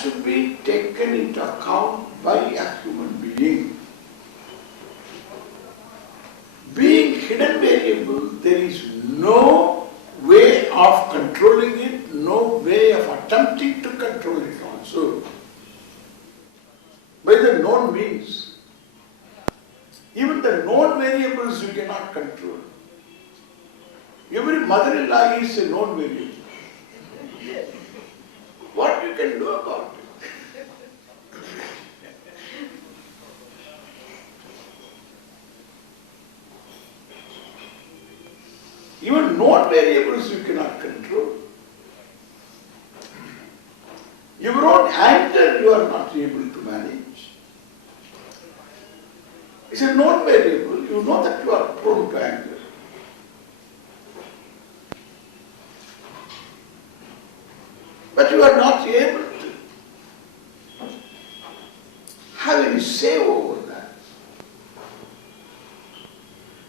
has to be taken into account by a human being. Being hidden variable, there is no way of controlling it, no way of attempting to control it also. By the known means, even the known variables you cannot control. Every mother-in-law is a known variable. What you can do about it? Even known variables you cannot control. Your own anger you are not able to manage. It's a known variable, you know that you are prone to anger. But you are not able to have any say over that.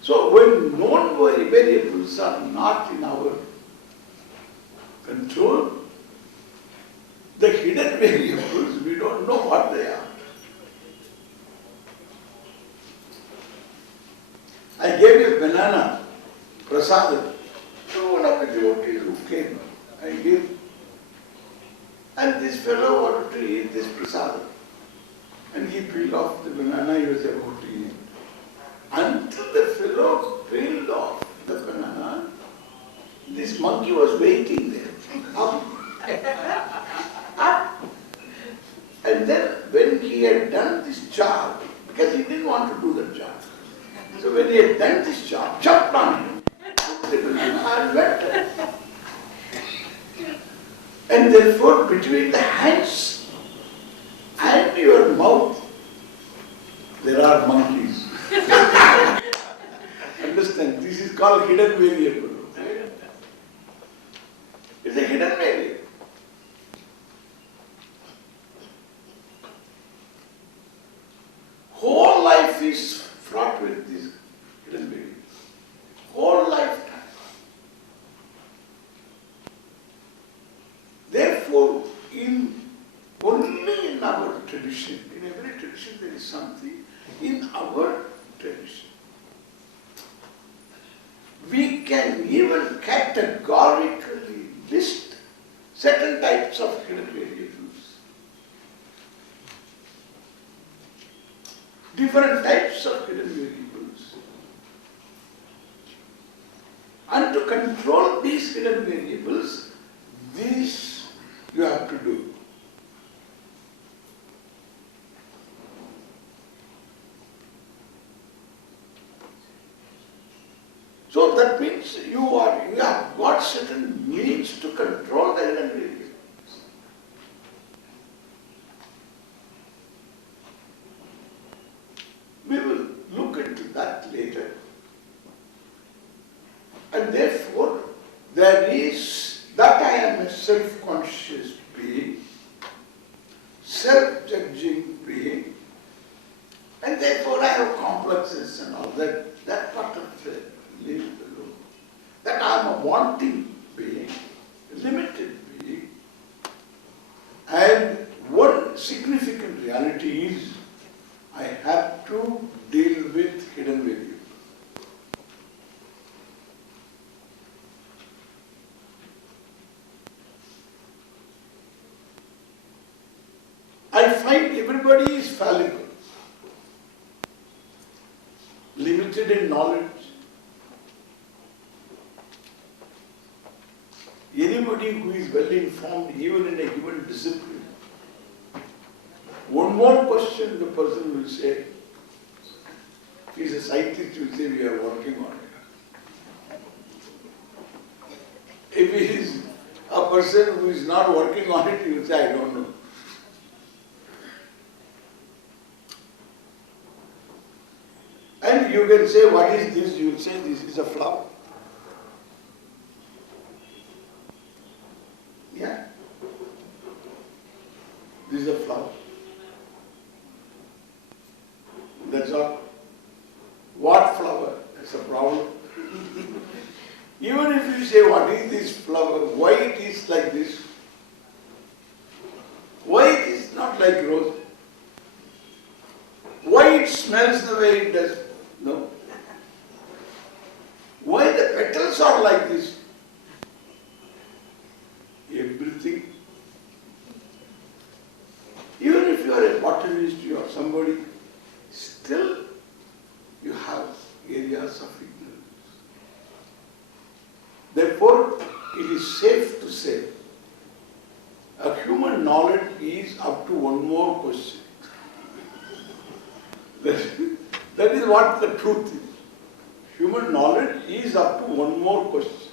So when known variables are not in our control, the hidden variables, we don't know what they are. I gave a banana prasadam to one of the devotees who came. I gave. And this fellow wanted to eat this prasadam. And he peeled off the banana, he was about to eat. Until the fellow peeled off the banana, this monkey was waiting there. Up. Up. And then when he had done this job, because he didn't want to do the job, so when he had done this job, jumped on him, took the banana and went. And therefore, between the hands and your mouth, there are monkeys. Understand? This is called hidden variable. It's a hidden variable. Whole life is fraught with this hidden variable. Whole lifetime. Therefore, only in our tradition, in every tradition there is something, in our tradition, we can even categorically list certain types of hidden variables. Different types of hidden variables. And to control these hidden variables, these you have to do. So that means you have got certain means to control the hidden variables. We will look into that later. And therefore, there is that I am a self-conscious being, self-judging being, and therefore I have complexes and all that. That part of it, leave it alone. That I am a wanting being, a limited being, and one significant reality is I have to deal with hidden variables. I find everybody is fallible, limited in knowledge. Anybody who is well informed, even in a given discipline, one more question the person will say, if he is a scientist, he will say, we are working on it. If he is a person who is not working on it, he will say, I don't know. And you can say, what is this? You will say, this is a flower. Yeah. This is a flower. That's all. What flower? That's a problem. Even if you say, what is this flower? Why it is like this? Why it is not like rose? Why it smells the way it does? No. Why the petals are like this? Everything. Even if you are a botanist, you are somebody, still you have areas of ignorance. Therefore, it is safe to say, a human knowledge is up to one more question. That is what the truth is. Human knowledge is up to one more question.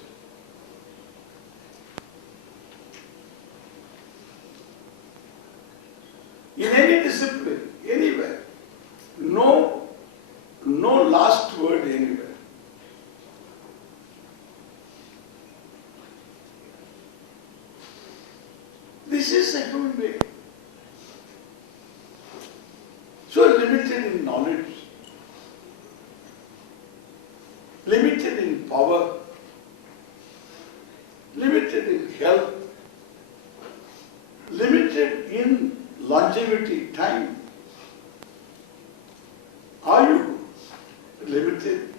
In any discipline, anywhere, no last word anywhere. This is a human being. So limited in knowledge, limited in power, limited in health, limited in longevity, time. Are you limited?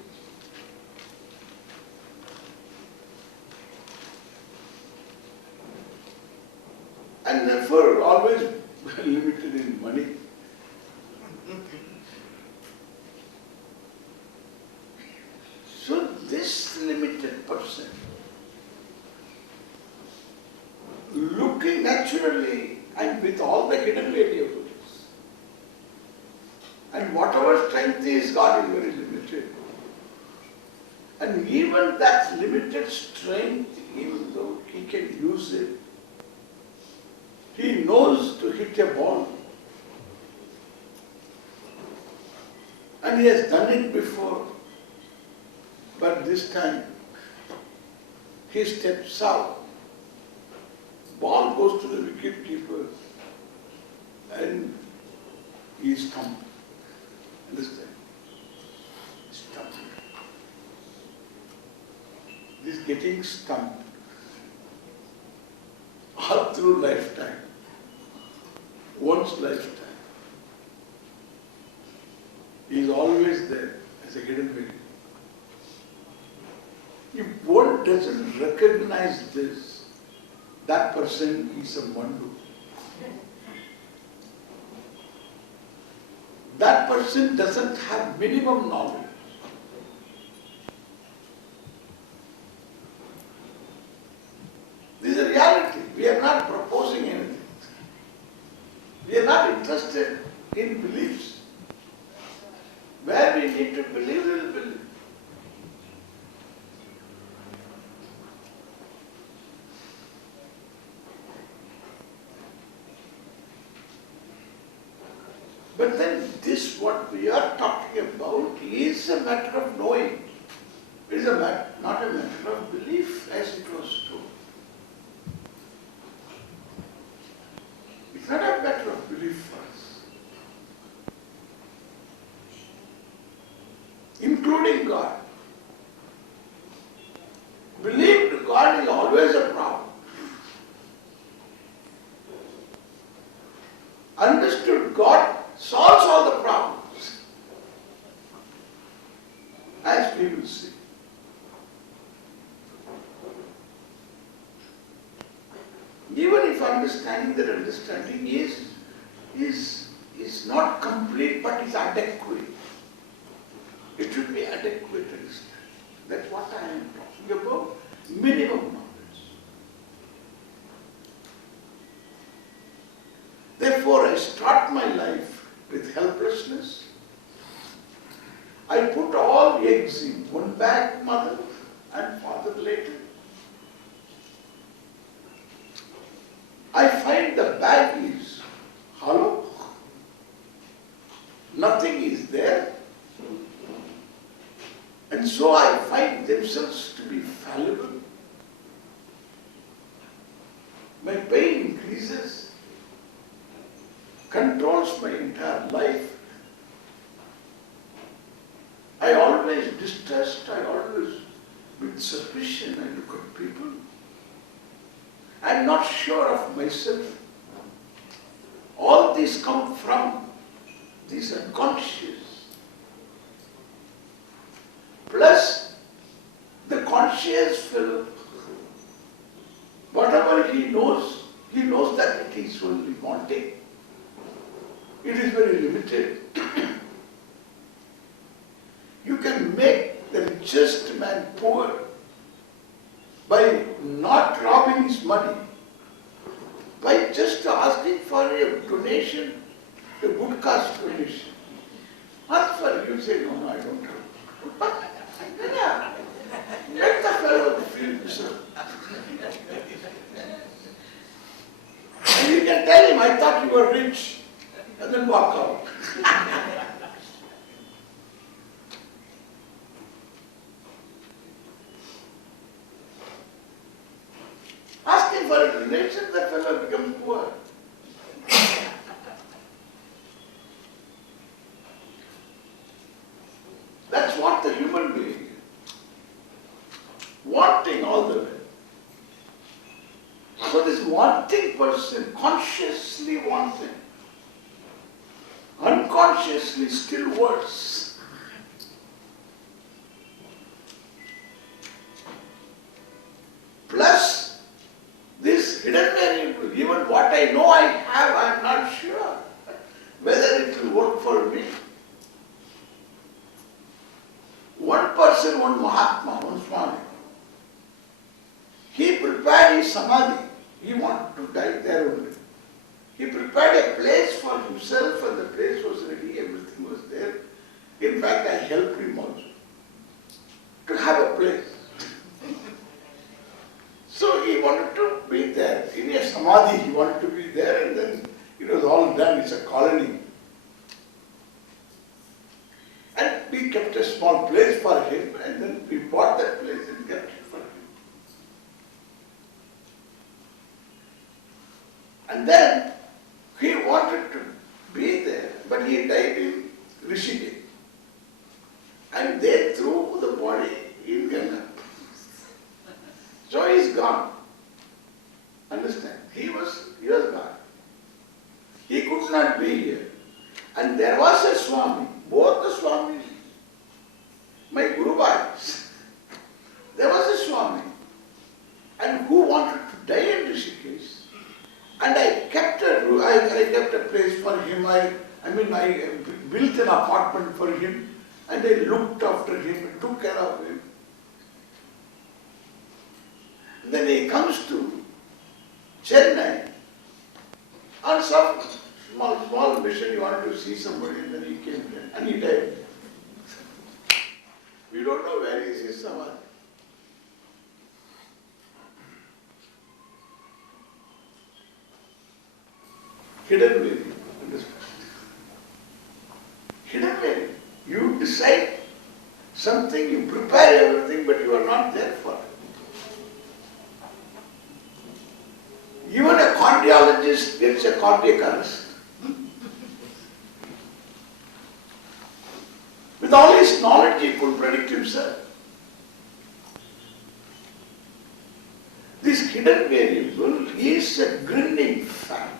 And therefore always limited in money. So this limited person, looking naturally and with all the hidden variables, and whatever strength he's got is very limited. And even that limited strength, even though he can use it, he knows to hit a ball. And he has done it before. But this time, he steps out. Ball goes to the wicket keeper and he is stumped. Understand? Stumped. This getting stumped all through lifetime. One's lifetime. He is always there as a hidden variable. If one doesn't recognize this, that person is a mandu. That person doesn't have minimum knowledge. This is a reality. We are not proposing anything. We are not interested in beliefs. Where we need to believe, we will believe. But then this, what we are talking about, is a matter of knowing. It is not a matter of belief as it was told. It's not a matter of belief for us. Including God. Believed God is always a problem. Understood God solves all the problems, as we will see. Even if understanding that understanding is not complete but is adequate. It should be adequate understanding. That's what I am talking about. Minimum knowledge. Therefore, I start my life with helplessness. I put all eggs in one bag, mother and father later. I find the bag is hollow. Nothing is there. And so I find themselves to be fallible. My pain increases, controls my entire life. I always distrust, I always, with suspicion, I look at people. I am not sure of myself. these come from? These unconscious. Plus, the conscious fellow, whatever he knows that it is only wanting. It is very limited. You can make the richest man poor by not robbing his money, by just asking for a donation, a good caste donation. Ask for it, you say, no, I don't have. Yeah. Let the fellow feel miserable. And you can tell him, I thought you were rich, and then walk out. Asking for a donation, the fellow becomes poor. That's what the human being is. Wanting all the way. So this wanting person, consciously wanting, unconsciously still worse. Plus, this hidden variable, even what I know I have, I am not sure whether it will work for me. One person, one Mahatma, one Swami, he prepared his samadhi. He wanted to die there only. He prepared a place for himself and the place was ready, everything was there. In fact, I helped him also to have a place. So he wanted to be there. In a samadhi, he wanted to be there and then it was all done. It's a colony. And we kept a small place for him and then we bought that place and kept it for him. And then he wanted to be there, but he died in Rishikesh. And they threw the body in Ganga. So he's gone. Understand? He was gone. He could not be here. And there was a Swami, both the Swamis, my Guru Bhais. There was a Swami, and who wanted to die in Rishikesh. And I kept a place for him. I built an apartment for him, and I looked after him and took care of him. And then he comes to Chennai on some small mission. He wanted to see somebody, and then he came here and he died. We don't know where is his samadhi. Hidden variable, understand? Hidden variable. You decide something, you prepare everything, but you are not there for it. Even a cardiologist gets a cardiac arrest. With all his knowledge, he could predict himself. This hidden variable is a grinning fact.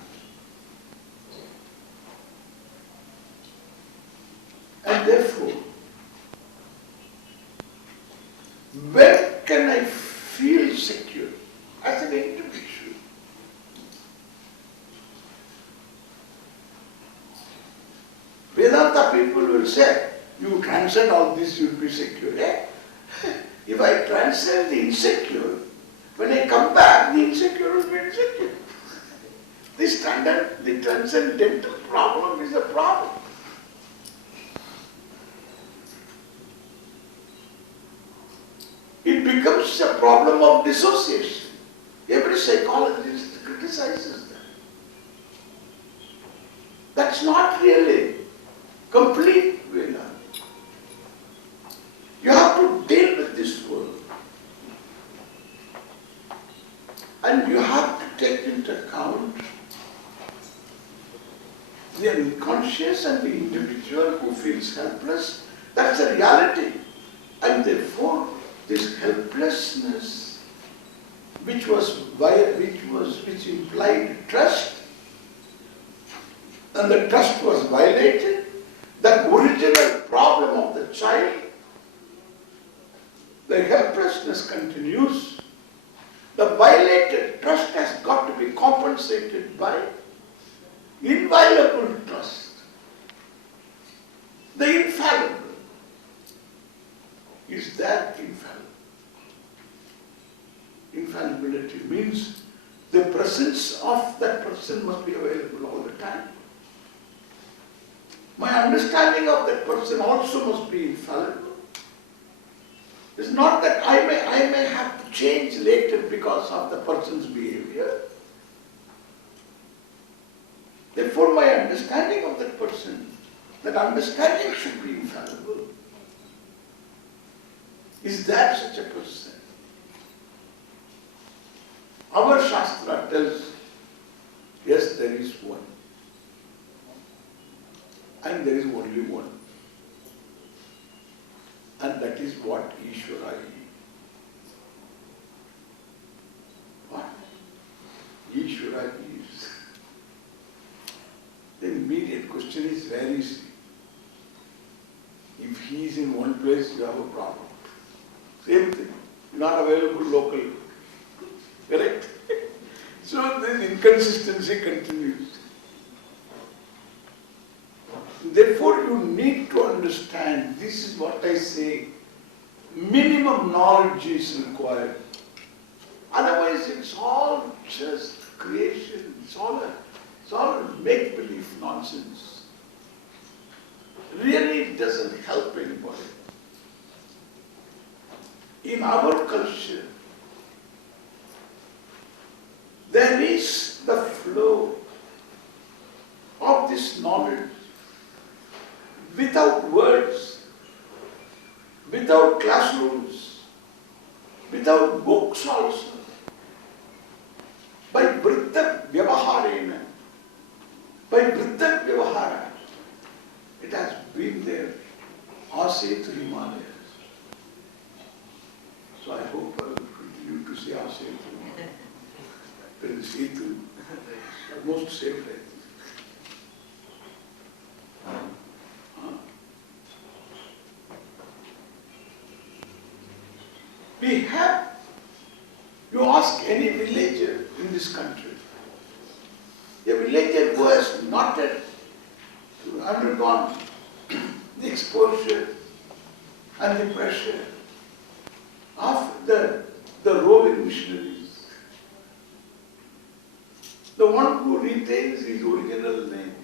And therefore, when can I feel secure as an individual? Vedanta people will say, you transcend all this, you'll be secure. Eh? If I transcend the insecure, when I come back, the insecure will be insecure. The transcendental problem is a problem. It becomes a problem of dissociation. Every psychologist criticizes that. That's not really complete Vedanta. You have to deal with this world. And you have to take into account the unconscious and the individual who feels helpless. That's a reality. And therefore, this helplessness, which implied trust, and the trust was violated, the original problem of the child, the helplessness continues. The violated trust has got to be compensated by inviolable trust. The infallible. Is that infallible? Infallibility means the presence of that person must be available all the time. My understanding of that person also must be infallible. It's not that I may have to change later because of the person's behavior. Therefore, my understanding of that person, that understanding should be infallible. Is there such a person? Our Shastra tells, yes, there is one. And there is only one. And that is what Iswara is. What? Iswara is. The immediate question is, where is he? If he is in one place, you have a problem. Same thing. Not available locally. Correct? So this inconsistency continues. Therefore, you need to understand, this is what I say, minimum knowledge is required. Otherwise, it's all just creation. It's all make-believe nonsense. Really, it doesn't help anybody. In our culture, there is the flow of this knowledge without words, without classrooms, without books also. By vritta vyavaharena, by vritta vyavahara, it has been there, Ase to Himalayas. So I hope I will continue to see Ase to There is Setu, most safe place. We have, you ask any villager in this country, a villager who has not yet undergone the exposure and the pressure of the roving missionaries, the one who retains his original name,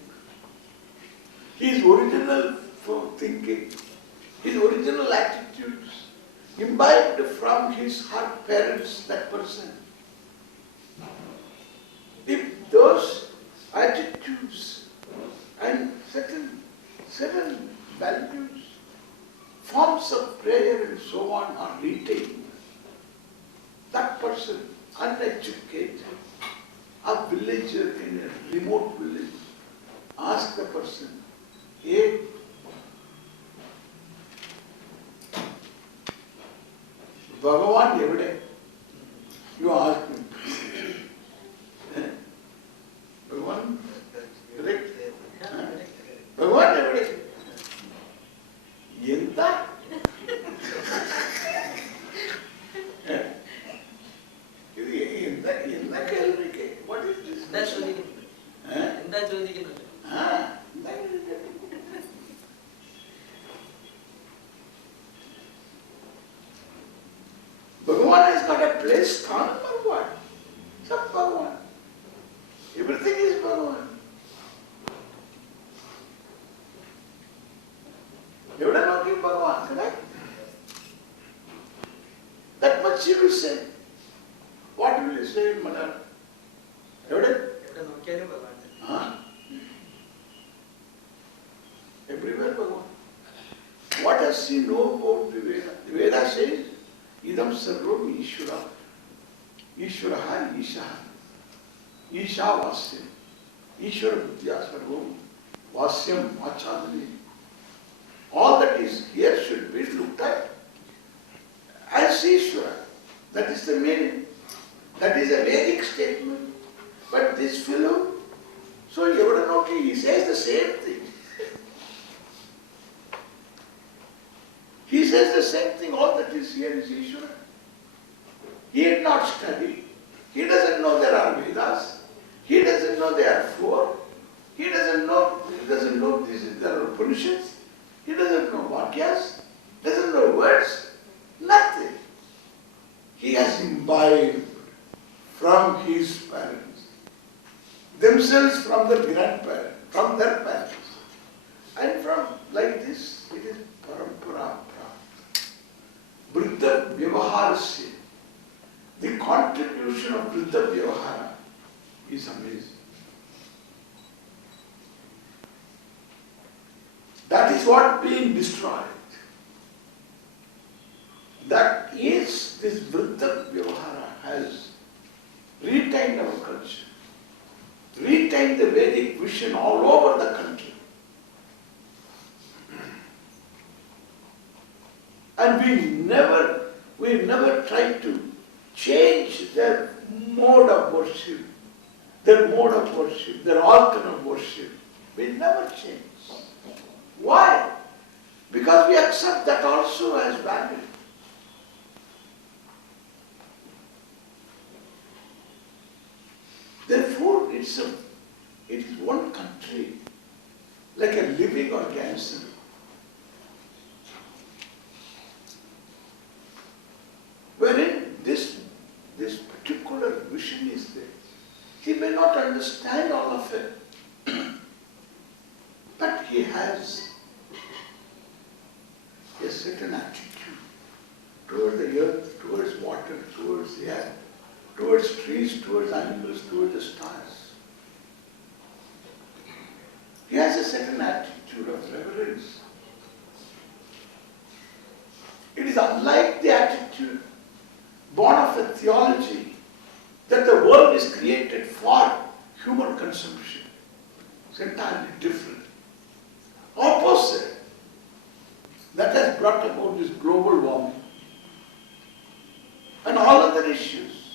his original thinking, his original attitudes, imbibed from his her parents, that person. If those attitudes and certain values, forms of prayer and so on are retained, that person, uneducated, a villager in a remote village, ask the person, hey, Bhagavan evade? You ask me. Bhagavan? Correct? Bhagavan evade? Yenta? What is this? That's Bhagavan has got a place, Sthanam Bhagavan. Sab Bhagavan. Everything is Bhagavan. Everyone knowing Bhagavan, correct? That much you will say. What will you say in Malayalam? Everyone? Everywhere Bhagavan. What does he know about the Veda? The Veda says, Idam sarvam Ishvara. Ishvaraha Isha. Isha Vasyam. Ishvara Vidya sarvam. Vasyam Achadani. All that is here should be looked at as Ishvara. That is the meaning. That is a Vedic statement. But this fellow So Yavananoki, he says the same thing. He says the same thing, all that is here is Iswara. He had not studied. He doesn't know there are Vedas. He doesn't know there are four. He doesn't know there are Upanishads. He doesn't know Vakyas. Doesn't know words. Nothing. He has imbibed from his parents, themselves from their grandparents, from their parents. And from like this, it is parampara. Vriddha Vyavaharasya. The contribution of Vriddha Vyavahara is amazing. That is what being destroyed. That is, this Vriddha Vyavahara has retained our culture, retained the Vedic vision all over the country. And we never tried to change their mode of worship, their altar of worship. We never change. Why? Because we accept that also as valid. Therefore, it is one country, like a living organism. Wherein this particular vision is there. He may not understand all of it, but he has a certain attitude towards the earth, towards water, towards the air, towards trees, towards animals, towards the stars. He has a certain attitude of reverence. It is unlike the attitude born of a theology that the world is created for human consumption. It's entirely different. Opposite. That has brought about this global warming and all other issues.